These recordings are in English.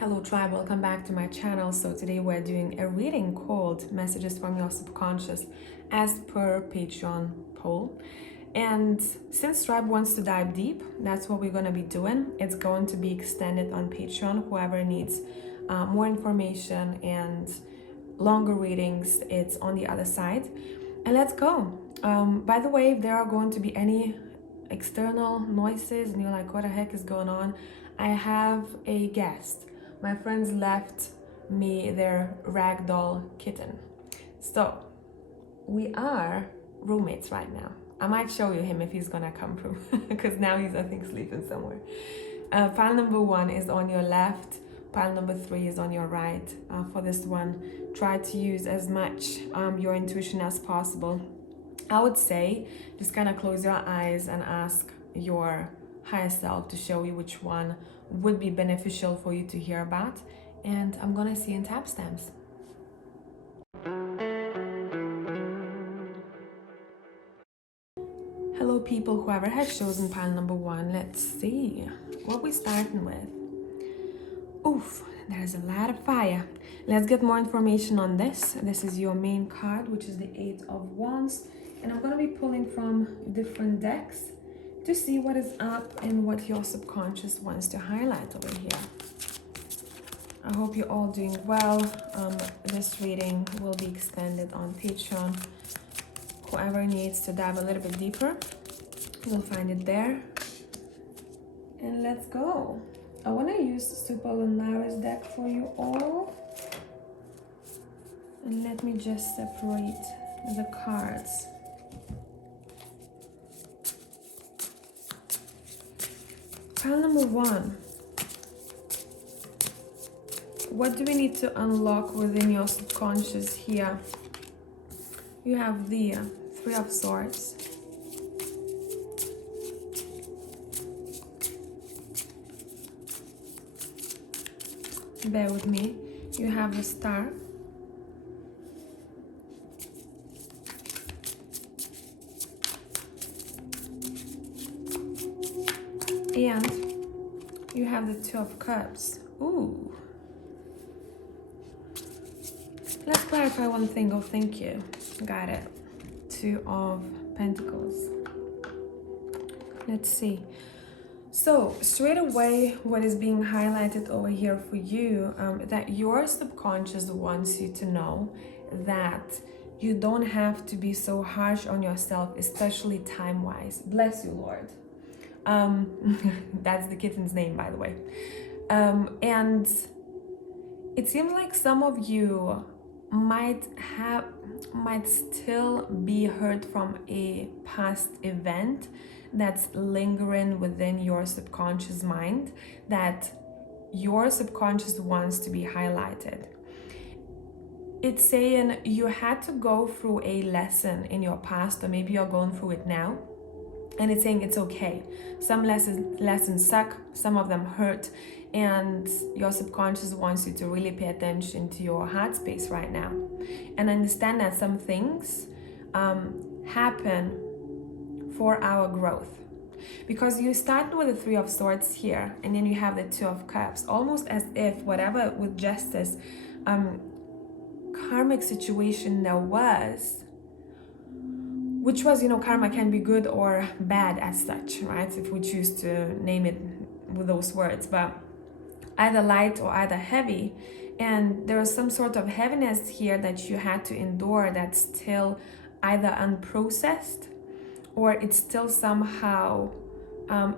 Hello tribe, welcome back to my channel. So today we're doing a reading called Messages from Your Subconscious as per Patreon poll. And since tribe wants to dive deep, that's what we're going to be doing. It's going to be extended on Patreon. Whoever needs more information and longer readings, it's on the other side. And let's go. By the way, if there are going to be any external noises and you're like, what the heck is going on? I have a guest. My friends left me their ragdoll kitten. So we are roommates right now. I might show you him if he's gonna come through because now he's, I think, sleeping somewhere. Pile number 1 is on your left. Pile number 3 is on your right. For this one, try to use as much your intuition as possible. I would say just kind of close your eyes and ask your higher self to show you which one would be beneficial for you to hear about. And I'm gonna see in tap stamps. Hello people, whoever has chosen pile number 1, let's see what we're starting with. Oof, there's a lot of fire. Let's get more information on this. This is your main card, which is the 8 of Wands. And I'm gonna be pulling from different decks to see what is up and what your subconscious wants to highlight over here. I hope you're all doing well. This reading will be extended on Patreon. Whoever needs to dive a little bit deeper, you'll find it there. And let's go. I want to use Super Lunaris deck for you all. And let me just separate the cards. Pile number 1. What do we need to unlock within your subconscious here? You have the 3 of Swords. Bear with me. You have the Star. And you have the 2 of Cups. Ooh. Let's clarify one thing. Oh, thank you. Got it. 2 of Pentacles. Let's see. So straight away, what is being highlighted over here for you, that your subconscious wants you to know that you don't have to be so harsh on yourself, especially time-wise. Bless you, Lord. That's the kitten's name, by the way. And it seems like some of you might still be hurt from a past event that's lingering within your subconscious mind, that your subconscious wants to be highlighted. It's saying you had to go through a lesson in your past, or maybe you're going through it now. And it's saying it's okay. Some lessons suck, some of them hurt, and your subconscious wants you to really pay attention to your heart space right now. And understand that some things happen for our growth. Because you start with the 3 of Swords here, and then you have the 2 of Cups, almost as if whatever with justice, karmic situation there was, which was, karma can be good or bad as such, right? If we choose to name it with those words, but either light or either heavy. And there is some sort of heaviness here that you had to endure that's still either unprocessed, or it's still somehow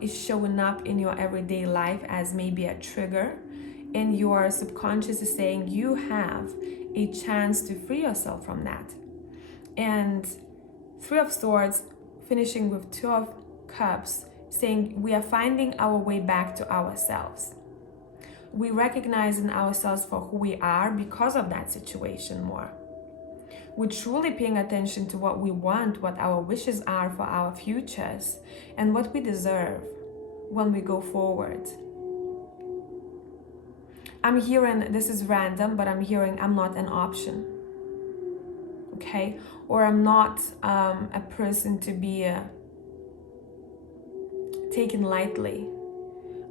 is showing up in your everyday life as maybe a trigger. And your subconscious is saying you have a chance to free yourself from that. And 3 of Swords finishing with 2 of Cups, saying we are finding our way back to ourselves. We recognize in ourselves for who we are because of that situation more. We're truly paying attention to what we want, what our wishes are for our futures, and what we deserve when we go forward. I'm hearing, this is random, but I'm hearing I'm not an option. Okay? Or I'm not a person to be taken lightly.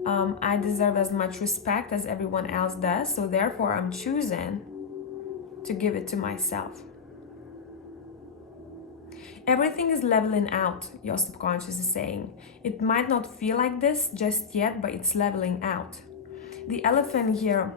I deserve as much respect as everyone else does, so therefore I'm choosing to give it to myself. Everything is leveling out, your subconscious is saying. It might not feel like this just yet, but it's leveling out. The elephant here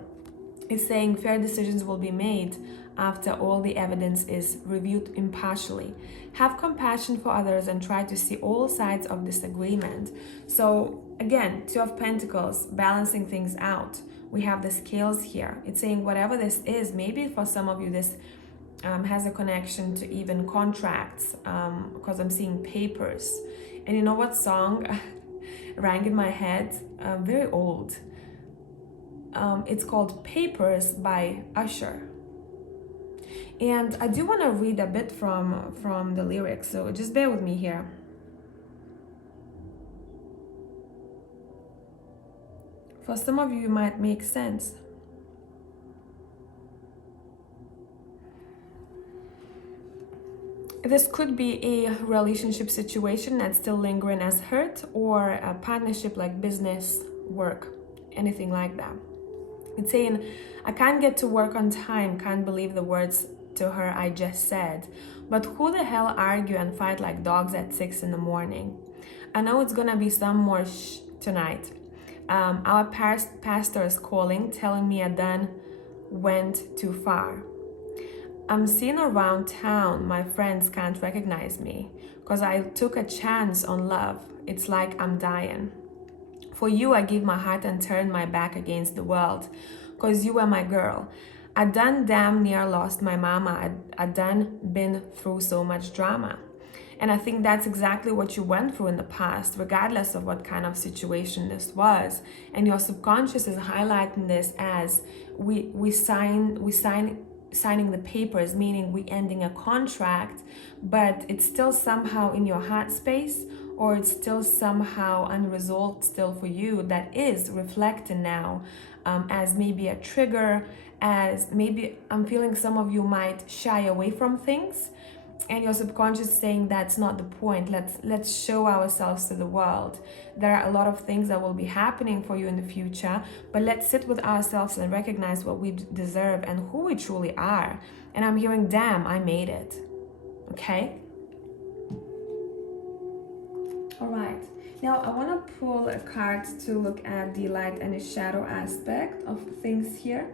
is saying fair decisions will be made after all the evidence is reviewed impartially. Have compassion for others and try to see all sides of disagreement. So again, Two of Pentacles, balancing things out. We have the scales here. It's saying whatever this is, maybe for some of you this has a connection to even contracts, because I'm seeing papers. And you know what song rang in my head? Very old. It's called Papers by Usher. And I do want to read a bit from the lyrics, so just bear with me here. For some of you, it might make sense. This could be a relationship situation that's still lingering as hurt, or a partnership like business, work, anything like that. It's saying, I can't get to work on time, can't believe the words to her I just said. But who the hell argue and fight like dogs at 6 in the morning? I know it's gonna be some more tonight. Our pastor is calling, telling me I done went too far. I'm seen around town, my friends can't recognize me, cause I took a chance on love. It's like I'm dying. For you, I give my heart and turn my back against the world, cause you were my girl. I done damn near lost my mama. I done been through so much drama. And I think that's exactly what you went through in the past, regardless of what kind of situation this was. And your subconscious is highlighting this as signing the papers, meaning we ending a contract, but it's still somehow in your heart space, or it's still somehow unresolved still for you, that is reflecting now as maybe a trigger, as maybe I'm feeling some of you might shy away from things, and your subconscious is saying that's not the point. Let's show ourselves to the world. There are a lot of things that will be happening for you in the future, but let's sit with ourselves and recognize what we deserve and who we truly are. And I'm hearing, damn, I made it. Okay? All right. Now I want to pull a card to look at the light and the shadow aspect of things here.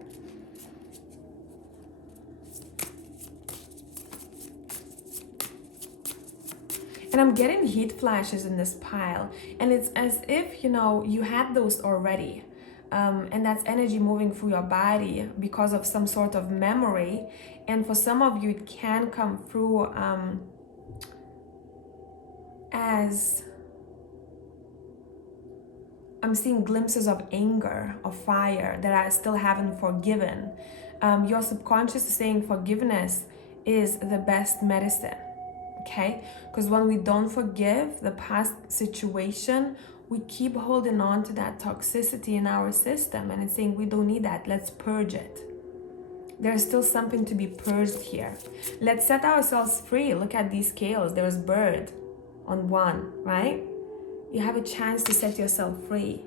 And I'm getting heat flashes in this pile, and it's as if, you had those already, and that's energy moving through your body because of some sort of memory. And for some of you, it can come through as I'm seeing glimpses of anger, of fire that I still haven't forgiven. Your subconscious is saying forgiveness is the best medicine. Okay, because when we don't forgive the past situation, we keep holding on to that toxicity in our system, and it's saying we don't need that. Let's purge it. There's still something to be purged here. Let's set ourselves free. Look at these scales. There's bird on one, right? You have a chance to set yourself free.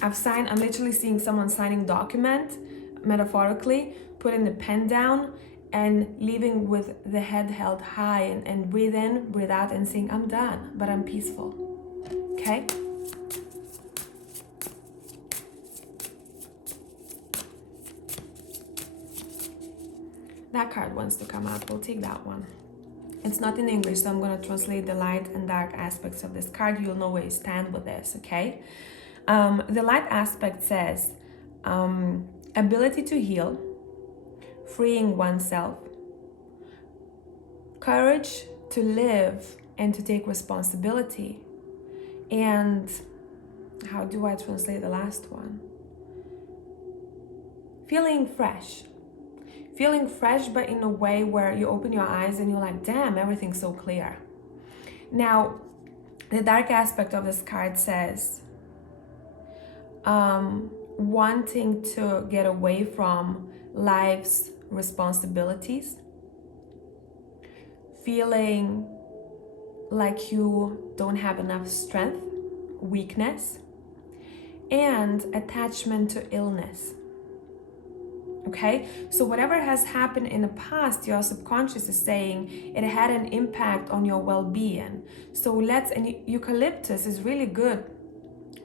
I'm literally seeing someone signing document, metaphorically, putting the pen down, and leaving with the head held high, and breathe in, breathe out, and saying, I'm done, but I'm peaceful. Okay? That card wants to come out. We'll take that one. It's not in English, so I'm going to translate the light and dark aspects of this card. You'll know where you stand with this, okay? The light aspect says, ability to heal, freeing oneself, courage to live and to take responsibility. And how do I translate the last one? Feeling fresh. Feeling fresh, but in a way where you open your eyes and you're like, damn, everything's so clear. Now, the dark aspect of this card says, wanting to get away from life's responsibilities, feeling like you don't have enough strength weakness and attachment to illness. Okay, so whatever has happened in the past, your subconscious is saying it had an impact on your well-being. So and eucalyptus is really good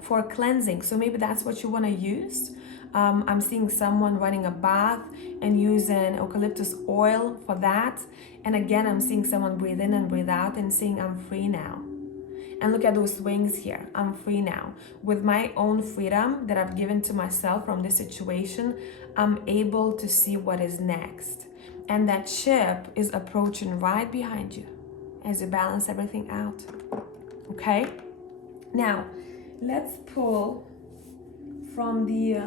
for cleansing. So maybe that's what you want to use. I'm seeing someone running a bath and using eucalyptus oil for that. And again, I'm seeing someone breathe in and breathe out and saying, I'm free now. And look at those wings here. I'm free now. With my own freedom that I've given to myself from this situation, I'm able to see what is next. And that ship is approaching right behind you as you balance everything out. Okay? Now, let's pull from the...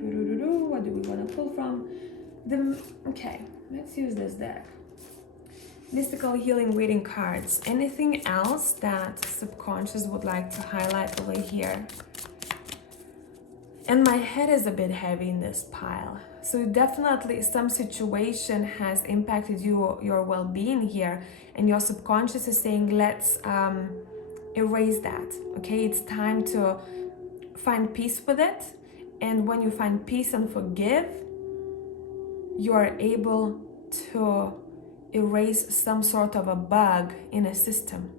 what do we want to pull from? Okay, let's use this deck. Mystical healing reading cards. Anything else that subconscious would like to highlight over here? And my head is a bit heavy in this pile. So definitely some situation has impacted your well-being here, and your subconscious is saying, let's erase that. Okay, it's time to find peace with it. And when you find peace and forgive, you are able to erase some sort of a bug in a system.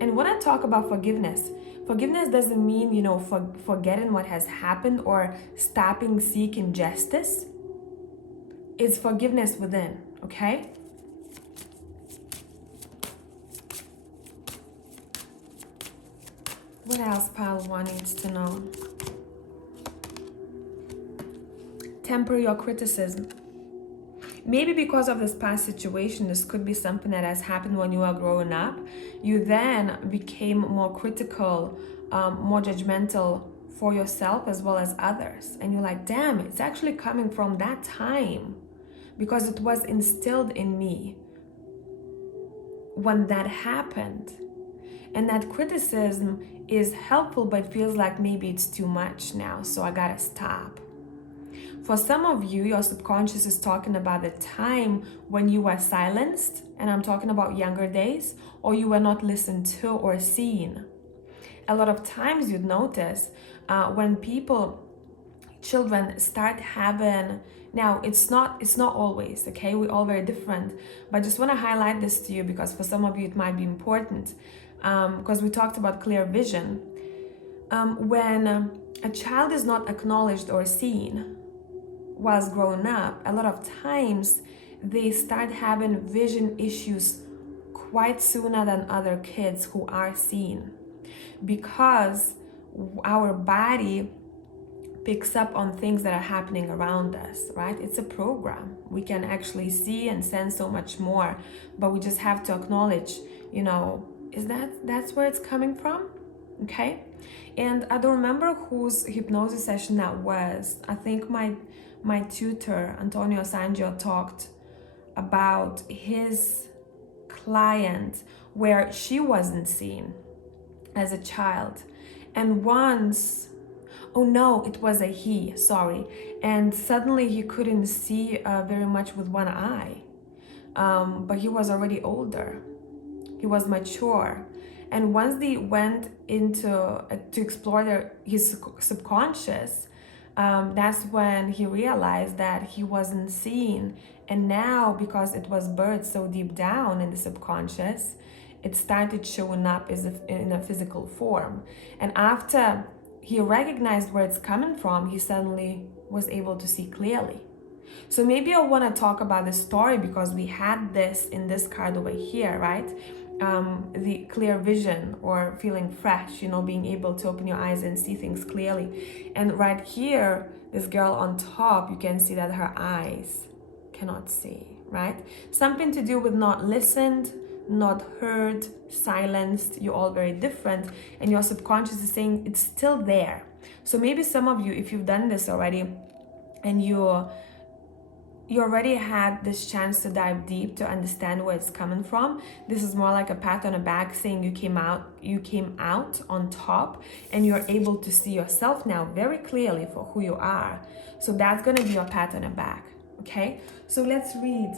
And when I talk about forgiveness doesn't mean, you know, forgetting what has happened or stopping seeking justice. It's forgiveness within, okay? What else pile 1 needs to know? Temper your criticism. Maybe because of this past situation, this could be something that has happened when you were growing up. You then became more critical, more judgmental for yourself as well as others. And you're like, damn, it's actually coming from that time because it was instilled in me when that happened. And that criticism is helpful, but it feels like maybe it's too much now, so I gotta stop. For some of you, your subconscious is talking about the time when you were silenced, and I'm talking about younger days, or you were not listened to or seen. A lot of times you'd notice when children start having, now it's not always, okay? We're all very different, but I just want to highlight this to you because for some of you it might be important, because we talked about clear vision. When a child is not acknowledged or seen whilst growing up, a lot of times they start having vision issues quite sooner than other kids who are seen, because our body picks up on things that are happening around us, right? It's a program. We can actually see and sense so much more, but we just have to acknowledge, you know, that's where it's coming from, okay? And I don't remember whose hypnosis session that was. I think my tutor, Antonio Sangio, talked about his client where she wasn't seen as a child. And once, oh no, it was a he, sorry. And suddenly he couldn't see very much with one eye. But he was already older. He was mature. And once they went into to explore his subconscious, that's when he realized that he wasn't seen. And now, because it was buried so deep down in the subconscious, it started showing up in a physical form. And after he recognized where it's coming from, he suddenly was able to see clearly. So maybe I want to talk about the story because we had this in this card over here, right? The clear vision or feeling fresh, you know, being able to open your eyes and see things clearly. And right here, this girl on top, you can see that her eyes cannot see, right? Something to do with not listened, not heard, silenced. You're all very different, and your subconscious is saying it's still there. So maybe some of you, if you've done this already and you already had this chance to dive deep to understand where it's coming from, this is more like a pat on the back saying you came out on top, and you're able to see yourself now very clearly for who you are. So that's going to be your pat on the back. Okay, so let's read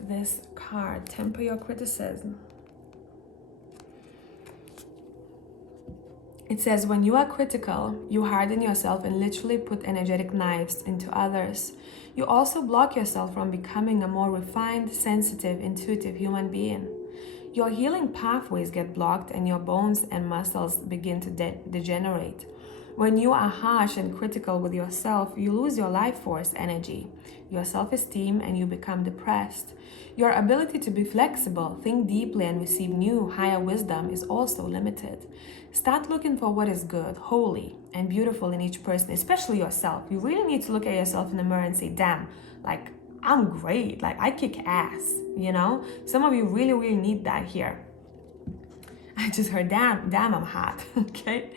this card. Temper your criticism. It says, when you are critical, you harden yourself and literally put energetic knives into others. You also block yourself from becoming a more refined, sensitive, intuitive human being. Your healing pathways get blocked and your bones and muscles begin to degenerate. When you are harsh and critical with yourself, you lose your life force energy, your self-esteem, and you become depressed. Your ability to be flexible, think deeply, and receive new, higher wisdom is also limited. Start looking for what is good, holy, and beautiful in each person, especially yourself. You really need to look at yourself in the mirror and say, damn, like, I'm great, like, I kick ass, you know? Some of you really, really need that here. I just heard, damn, I'm hot, okay?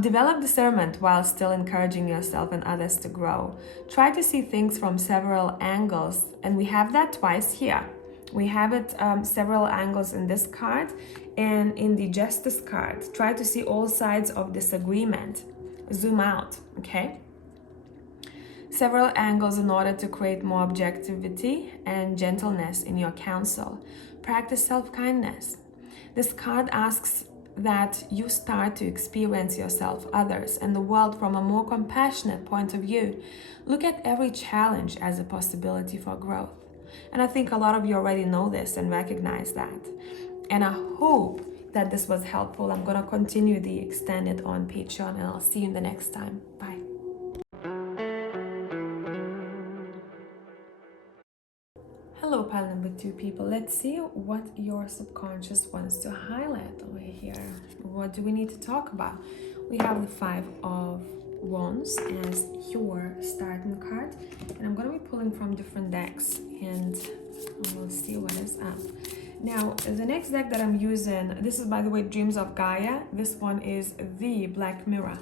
Develop discernment while still encouraging yourself and others to grow. Try to see things from several angles, and we have that twice here. We have it several angles in this card and in the Justice card. Try to see all sides of disagreement. Zoom out, okay? Several angles in order to create more objectivity and gentleness in your counsel. Practice self-kindness. This card asks that you start to experience yourself, others, and the world from a more compassionate point of view. Look at every challenge as a possibility for growth. And I think a lot of you already know this and recognize that. And I hope that this was helpful. I'm going to continue the extended on Patreon, and I'll see you in the next time. Bye. Hello, pile number 2 people. Let's see what your subconscious wants to highlight over here. What do we need to talk about? We have the 5 of Wands as your starting card, and I'm going to be pulling from different decks, and we'll see what is up. Now, the next deck that I'm using, this is, by the way, Dreams of Gaia. This one is the Black Mirror.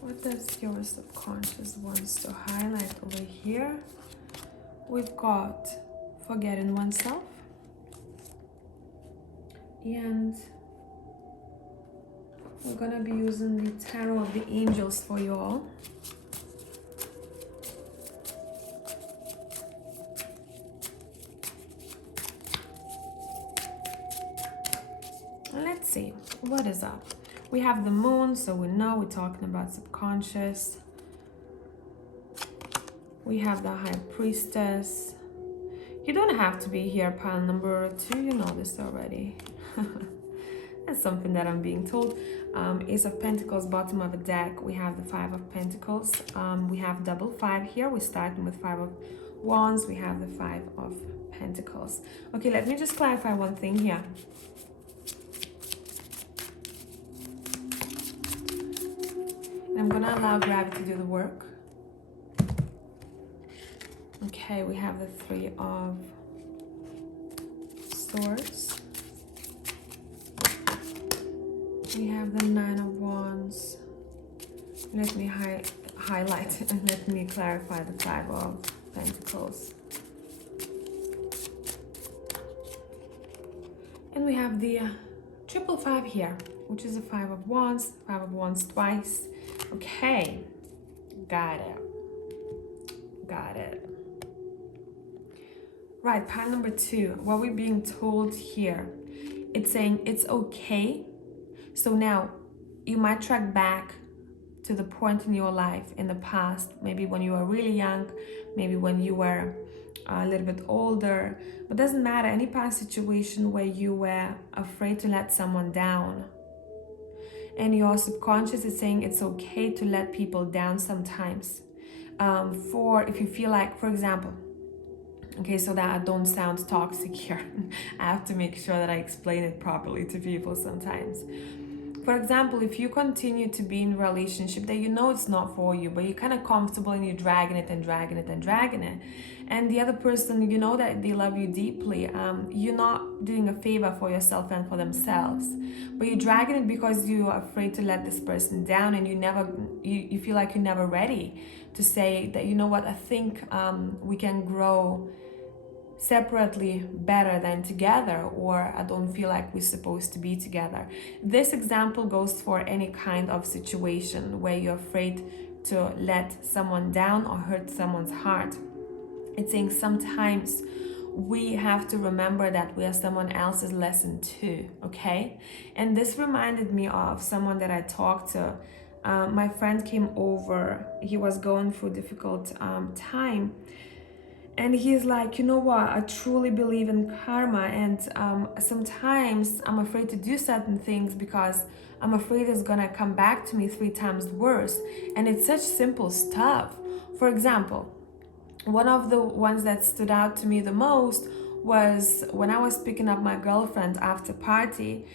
What does your subconscious wants to highlight over here? We've got forgetting oneself. And we're going to be using the Tarot of the Angels for you all. Let's see, what is up? We have the Moon, so we know we're talking about subconscious. We have the High Priestess. You don't have to be here, pile number 2, you know this already. That's something that I'm being told. Ace of Pentacles, bottom of the deck. We have the 5 of Pentacles. We have double 5 here. We're starting with 5 of Wands. We have the 5 of Pentacles. Okay, let me just clarify one thing here. I'm gonna allow gravity to do the work. Okay, we have the 3 of Swords. We have the 9 of Wands. Let me highlight and let me clarify the 5 of Pentacles. And we have the triple 5 here, which is a 5 of Wands twice. Okay, got it. Right, pile number 2, what we're being told here, it's saying it's okay. So now you might track back to the point in your life in the past, maybe when you were really young, maybe when you were a little bit older, but doesn't matter, any past situation where you were afraid to let someone down. And your subconscious is saying it's okay to let people down sometimes. If you feel like, for example, okay, so that I don't sound toxic here, I have to make sure that I explain it properly to people sometimes. For example, if you continue to be in a relationship that you know it's not for you, but you're kind of comfortable and you're dragging it, and the other person, you know that they love you deeply, you're not doing a favor for yourself and for themselves, but you're dragging it because you are afraid to let this person down, and you feel like you're never ready to say that, you know what, I think we can grow separately better than together, or I don't feel like we're supposed to be together. This example goes for any kind of situation where you're afraid to let someone down or hurt someone's heart. It's saying sometimes we have to remember that we are someone else's lesson too, okay? And this reminded me of someone that I talked to. My friend came over. He was going through a difficult time. And he's like, you know what, I truly believe in karma, and sometimes I'm afraid to do certain things because I'm afraid it's gonna come back to me 3 times worse. And it's such simple stuff. For example, one of the ones that stood out to me the most was when I was picking up my girlfriend after party,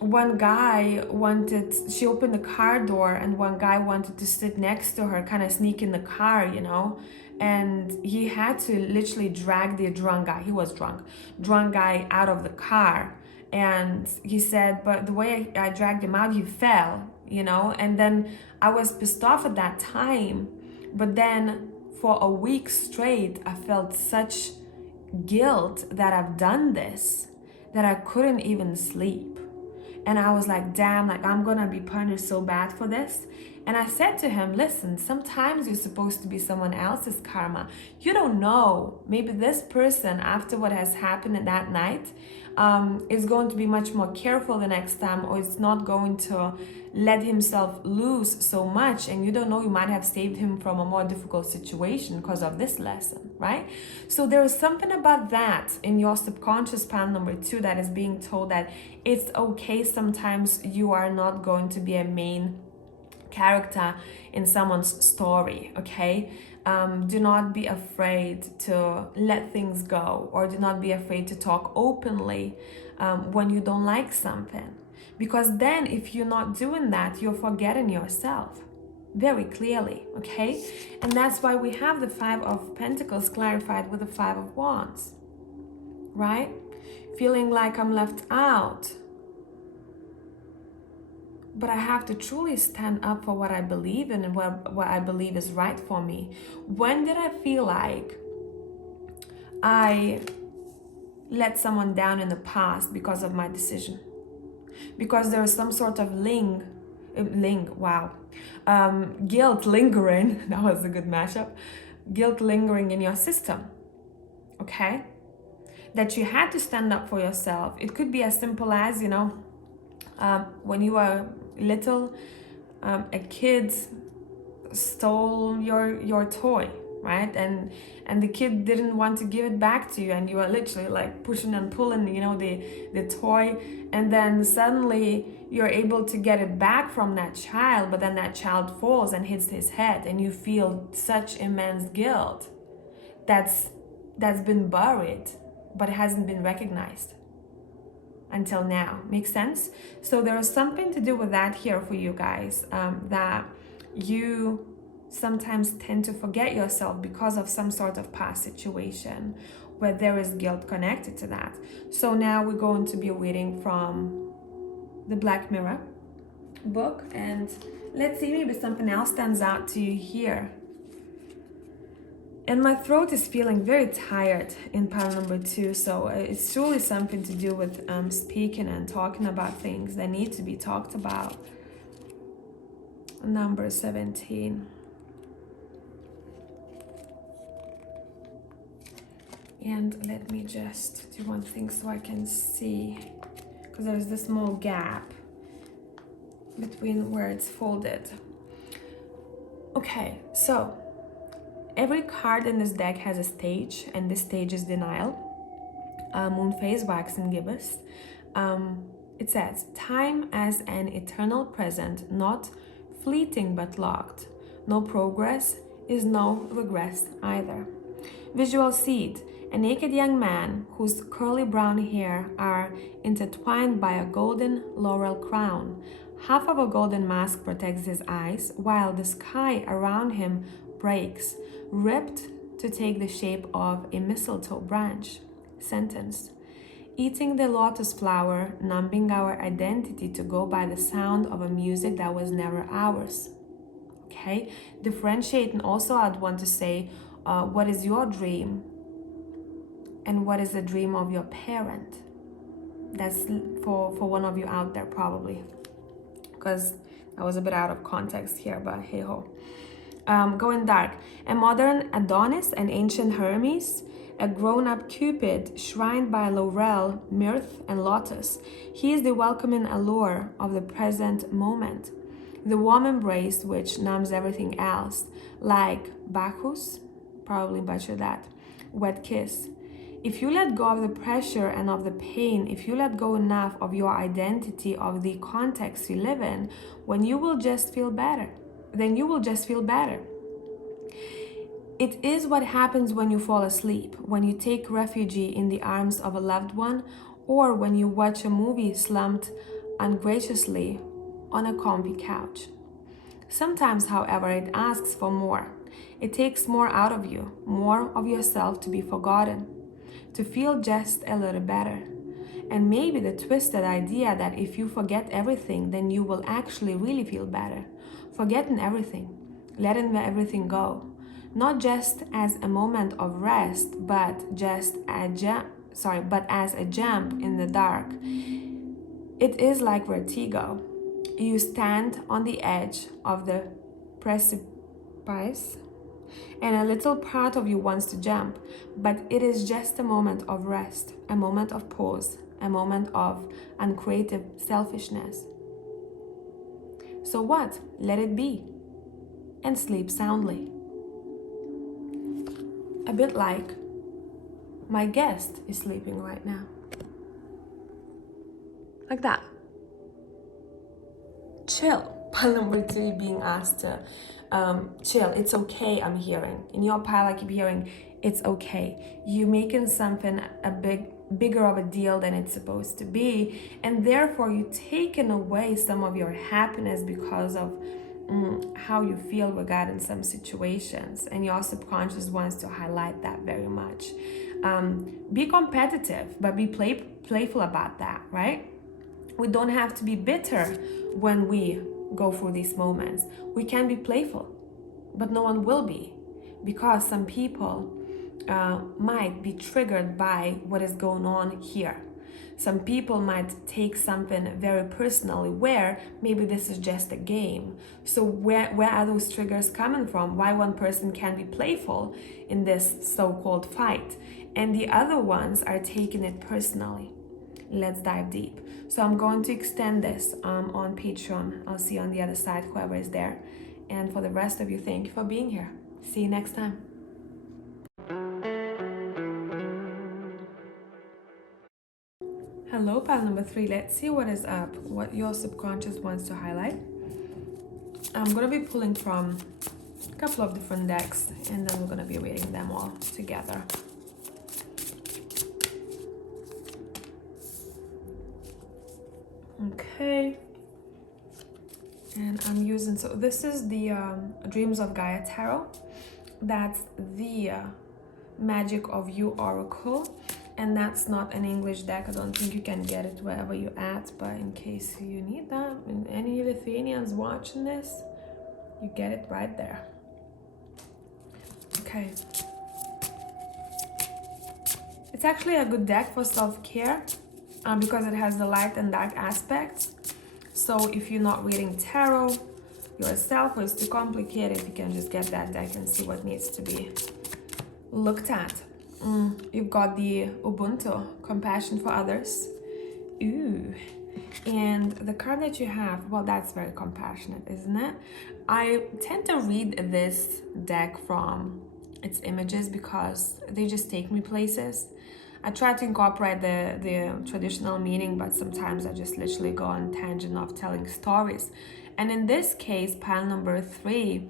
one guy she opened the car door, and one guy wanted to sit next to her, kind of sneak in the car, you know, and he had to literally drag the drunk guy, he was drunk guy out of the car. And he said, but the way I dragged him out, he fell, you know. And then I was pissed off at that time, but then for a week straight I felt such guilt that I've done this, that I couldn't even sleep. And I was like, damn, like I'm gonna be punished so bad for this. And I said to him, listen, sometimes you're supposed to be someone else's karma. You don't know. Maybe this person, after what has happened at that night, is going to be much more careful the next time, or is not going to let himself loose so much. And you don't know, you might have saved him from a more difficult situation because of this lesson, right? So there is something about that in your subconscious panel number 2 that is being told that it's okay sometimes you are not going to be a main character in someone's story, okay? Do not be afraid to let things go, or do not be afraid to talk openly when you don't like something. Because then if you're not doing that, you're forgetting yourself very clearly, okay? And that's why we have the 5 of Pentacles clarified with the 5 of Wands, right? Feeling like I'm left out. But I have to truly stand up for what I believe in and what I believe is right for me. When did I feel like I let someone down in the past because of my decision? Because there is some sort of guilt lingering. That was a good mashup. Guilt lingering in your system, okay? That you had to stand up for yourself. It could be as simple as, you know, when you were little, a kid stole your toy, right? And the kid didn't want to give it back to you, and you were literally like pushing and pulling, you know, the toy, and then suddenly you're able to get it back from that child, but then that child falls and hits his head, and you feel such immense guilt that's been buried, but it hasn't been recognized until now. Makes sense? So there is something to do with that here for you guys, that you sometimes tend to forget yourself because of some sort of past situation where there is guilt connected to that. So now we're going to be reading from the Black Mirror book, and let's see, maybe something else stands out to you here. And my throat is feeling very tired in pile number 2, so it's truly something to do with speaking and talking about things that need to be talked about. Number 17. And let me just do one thing so I can see, because there's this small gap between where it's folded. Okay, so every card in this deck has a stage, and this stage is denial. Moon phase, wax and gibbous. It says, time as an eternal present, not fleeting but locked. No progress is no regress either. Visual seed, a naked young man whose curly brown hair are intertwined by a golden laurel crown. Half of a golden mask protects his eyes, while the sky around him breaks, ripped to take the shape of a mistletoe branch. Sentence. Eating the lotus flower, numbing our identity to go by the sound of a music that was never ours. Okay? Differentiate, and also I'd want to say, what is your dream? And what is the dream of your parent? That's for one of you out there probably, because I was a bit out of context here, but hey ho. Going dark. A modern Adonis, an ancient Hermes, a grown-up Cupid shrined by laurel, myrrh, and lotus. He is the welcoming allure of the present moment, the warm embrace which numbs everything else, like Bacchus, probably butcher that, wet kiss. If you let go of the pressure and of the pain, if you let go enough of your identity, of the context you live in, when you will just feel better, then you will just feel better. It is what happens when you fall asleep, when you take refuge in the arms of a loved one, or when you watch a movie slumped ungraciously on a comfy couch. Sometimes, however, it asks for more. It takes more out of you, more of yourself to be forgotten, to feel just a little better. And maybe the twisted idea that if you forget everything, then you will actually really feel better. Forgetting everything, letting everything go. Not just as a moment of rest, but just but as a jump in the dark. It is like vertigo. You stand on the edge of the precipice, and a little part of you wants to jump, but it is just a moment of rest, a moment of pause, a moment of uncreative selfishness. So what? Let it be, and sleep soundly. A bit like my guest is sleeping right now. Like that. Chill. Pile number 3 being asked to chill. It's okay, I'm hearing. In your pile, I keep hearing, it's okay. You're making something bigger of a deal than it's supposed to be, and therefore you're taking away some of your happiness because of how you feel regarding some situations, and your subconscious wants to highlight that very much. Be competitive, but be playful about that, right? We don't have to be bitter when we go through these moments. We can be playful, but no one will be, because some people might be triggered by what is going on here. Some people might take something very personally, where maybe this is just a game. So where are those triggers coming from? Why one person can be playful in this so-called fight, and the other ones are taking it personally? Let's dive deep. So I'm going to extend this on Patreon. I'll see you on the other side, whoever is there. And for the rest of you, thank you for being here. See you next time. Hello, pile number 3. Let's see what is up, what your subconscious wants to highlight. I'm going to be pulling from a couple of different decks, and then we're going to be reading them all together. Okay. And I'm using, so this is the Dreams of Gaia Tarot. That's the Magic of You Oracle. And that's not an English deck. I don't think you can get it wherever you're at, but in case you need that, and any Lithuanians watching this, you get it right there. Okay. It's actually a good deck for self-care because it has the light and dark aspects. So if you're not reading tarot yourself, or it's too complicated, you can just get that deck and see what needs to be looked at. You've got the Ubuntu, compassion for others. Ooh. And the card that you have, well, that's very compassionate, isn't it? I tend to read this deck from its images because they just take me places. I try to incorporate the traditional meaning, but sometimes I just literally go on tangent of telling stories. And in this case, pile number 3,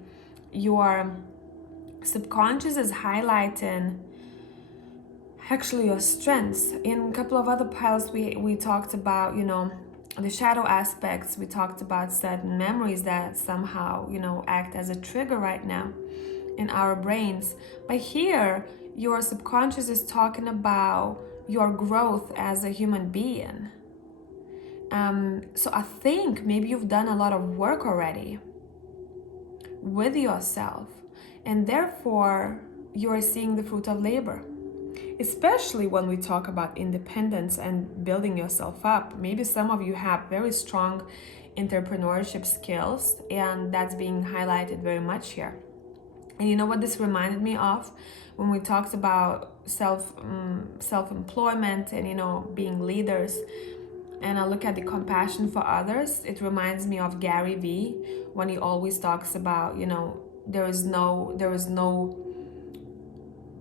your subconscious is highlighting actually your strengths. In a couple of other piles, we talked about, you know, the shadow aspects. We talked about certain memories that somehow, you know, act as a trigger right now in our brains. But here, your subconscious is talking about your growth as a human being. So I think maybe you've done a lot of work already with yourself, and therefore you are seeing the fruit of labor. Especially when we talk about independence and building yourself up. Maybe some of you have very strong entrepreneurship skills, and that's being highlighted very much here. And you know what this reminded me of? When we talked about self-employment and, you know, being leaders, and I look at the compassion for others, it reminds me of Gary Vee, when he always talks about, you know, there is no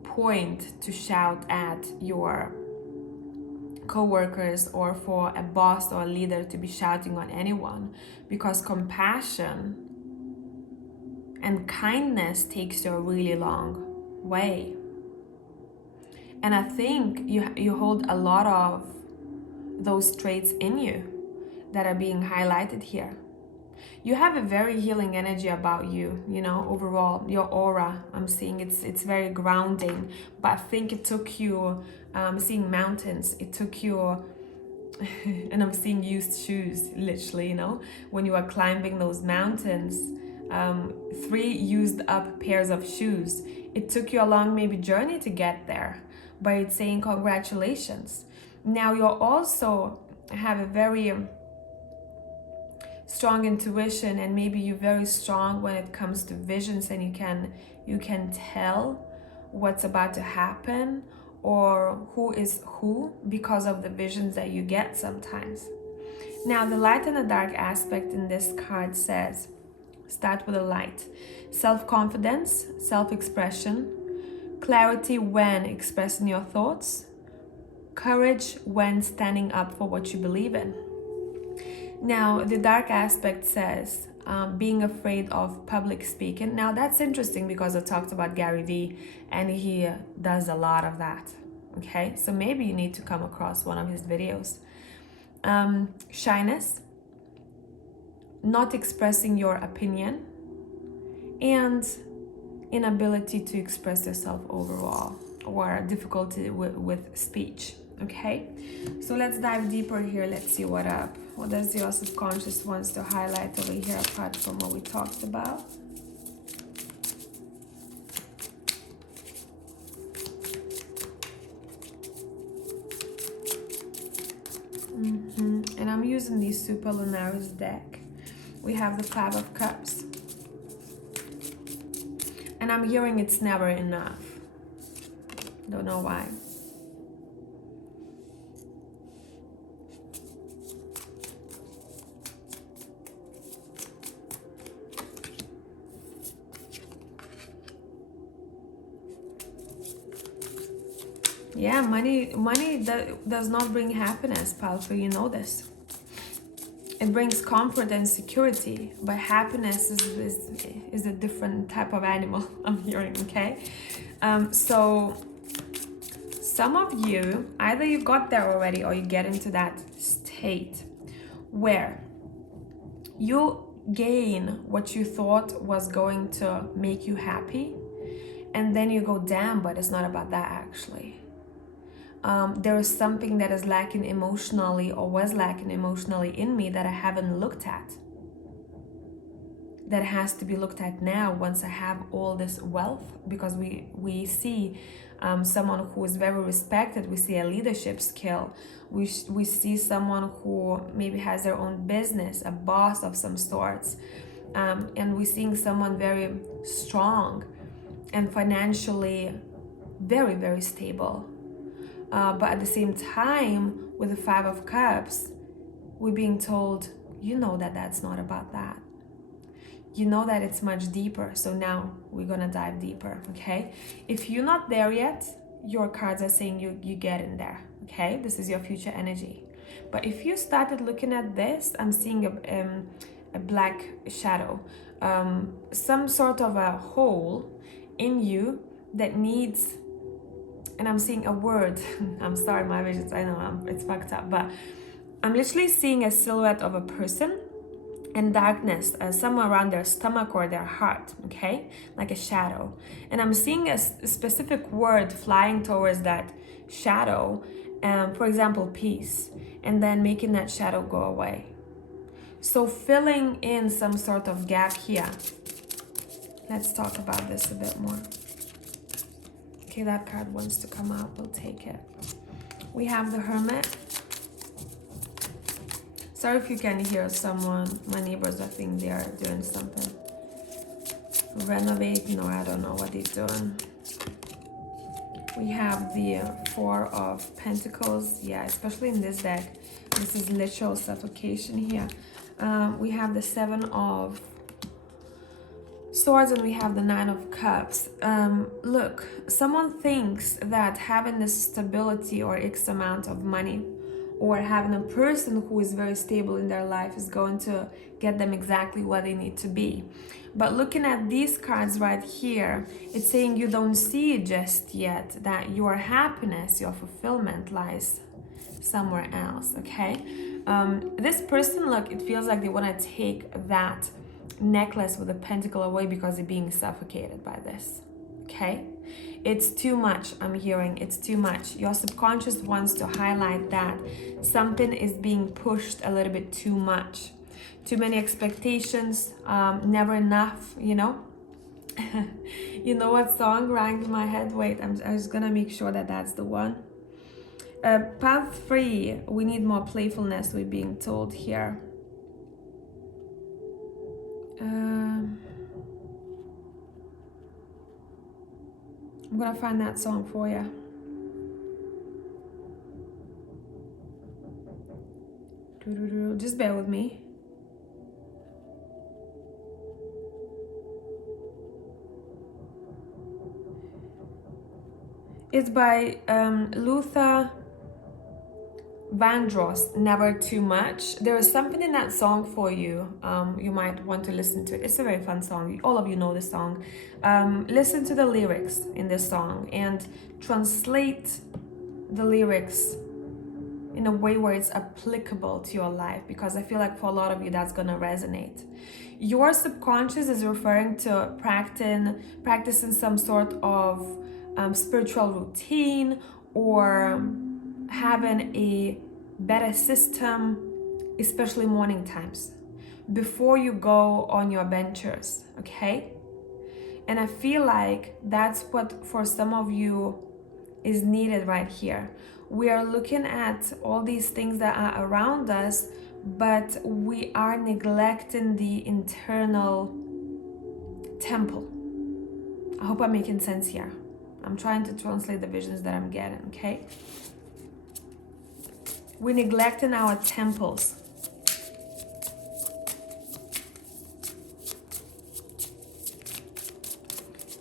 point to shout at your co-workers or for a boss or a leader to be shouting on anyone, because compassion and kindness takes you a really long way. And I think you hold a lot of those traits in you that are being highlighted here. You have a very healing energy about you, you know, overall, your aura, I'm seeing it's very grounding. But I think it took you, seeing mountains, it took you, and I'm seeing used shoes, literally, you know, when you are climbing those mountains, 3 used up pairs of shoes. It took you a long maybe journey to get there, but it's saying congratulations. Now you also have a very strong intuition, and maybe you're very strong when it comes to visions, and you can tell what's about to happen or who is who because of the visions that you get sometimes. Now the light and the dark aspect in this card says, start with the light: self-confidence, self-expression, clarity when expressing your thoughts, courage when standing up for what you believe in. Now the dark aspect says being afraid of public speaking. Now that's interesting because I talked about Gary Vee, and he does a lot of that. Okay, so maybe you need to come across one of his videos. Shyness, not expressing your opinion, and inability to express yourself overall, or difficulty with speech. Okay, so let's dive deeper here. Let's see what does your subconscious wants to highlight over here apart from what we talked about. And I'm using the Super Lunaris deck. We have the 5 of Cups, and I'm hearing it's never enough. Don't know why. Yeah, money does not bring happiness, powerful, you know this. It brings comfort and security, but happiness is a different type of animal, I'm hearing, okay? So some of you, either you got there already or you get into that state where you gain what you thought was going to make you happy, and then you go, damn, but it's not about that actually. There is something that is lacking emotionally, or was lacking emotionally in me, that I haven't looked at, that has to be looked at now once I have all this wealth. Because we see someone who is very respected, we see a leadership skill, we see someone who maybe has their own business, a boss of some sorts, and we're seeing someone very strong and financially very, very stable. But at the same time, with the 5 of Cups, we're being told, you know that that's not about that. You know that it's much deeper. So now we're gonna dive deeper, okay? If you're not there yet, your cards are saying you get in there, okay? This is your future energy. But if you started looking at this, I'm seeing a black shadow, some sort of a hole in you that needs. And I'm seeing a word. I'm sorry, my visions, I know it's fucked up, but I'm literally seeing a silhouette of a person and darkness somewhere around their stomach or their heart, okay? Like a shadow. And I'm seeing a specific word flying towards that shadow, for example, peace, and then making that shadow go away. So filling in some sort of gap here. Let's talk about this a bit more. Okay, that card wants to come out, we'll take it. We have the Hermit. Sorry if you can hear someone, my neighbors, I think they are doing something. renovate. No, I don't know what he's doing. We have the Four of Pentacles. Yeah, especially in this deck. This is literal suffocation here. We have the Seven of Swords and we have the Nine of Cups. Look, someone thinks that having this stability or X amount of money or having a person who is very stable in their life is going to get them exactly what they need to be. But looking at these cards right here, it's saying you don't see just yet that your happiness, your fulfillment lies somewhere else, okay? This person, look, it feels like they want to take that necklace with a pentacle away because they're being suffocated by this, okay? It's too much. I'm hearing it's too much. Your subconscious wants to highlight that something is being pushed a little bit too much, too many expectations, never enough, you know. You know what song rang in my head? Wait, I'm just gonna make sure that that's the one. Path 3, we need more playfulness, we're being told here. I'm gonna find that song for you. Just bear with me. It's by Luther Vandross, Never Too Much. There is something in that song for you. You might want to listen to it. It's a very fun song. All of you know the song. Listen to the lyrics in this song and translate the lyrics in a way where it's applicable to your life, because I feel like for a lot of you that's gonna resonate. Your subconscious is referring to practicing some sort of spiritual routine or having a better system, especially morning times, before you go on your ventures, okay? And I feel like that's what for some of you is needed right here. We are looking at all these things that are around us, but we are neglecting the internal temple. I hope I'm making sense here. I'm trying to translate the visions that I'm getting, okay? We're neglecting our temples.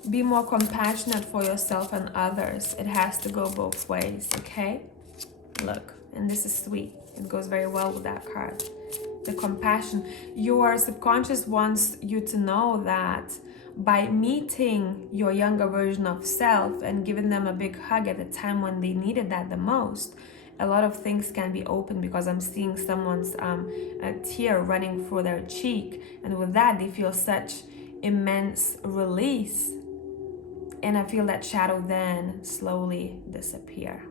Be more compassionate for yourself and others. It has to go both ways, okay? Look, and this is sweet. It goes very well with that card. The compassion. Your subconscious wants you to know that by meeting your younger version of self and giving them a big hug at the time when they needed that the most, a lot of things can be open, because I'm seeing someone's a tear running through their cheek, and with that they feel such immense release, and I feel that shadow then slowly disappear.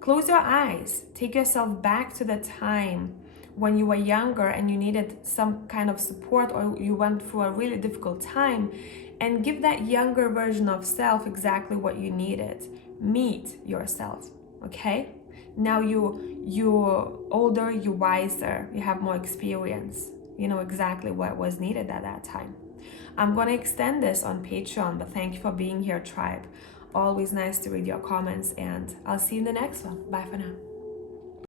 Close your eyes. Take yourself back to the time when you were younger and you needed some kind of support, or you went through a really difficult time, and give that younger version of self exactly what you needed. Meet yourself, okay? Now you're older, you're wiser, you have more experience. You know exactly what was needed at that time. I'm going to extend this on Patreon, but thank you for being here, tribe. Always nice to read your comments, and I'll see you in the next one. Bye for now.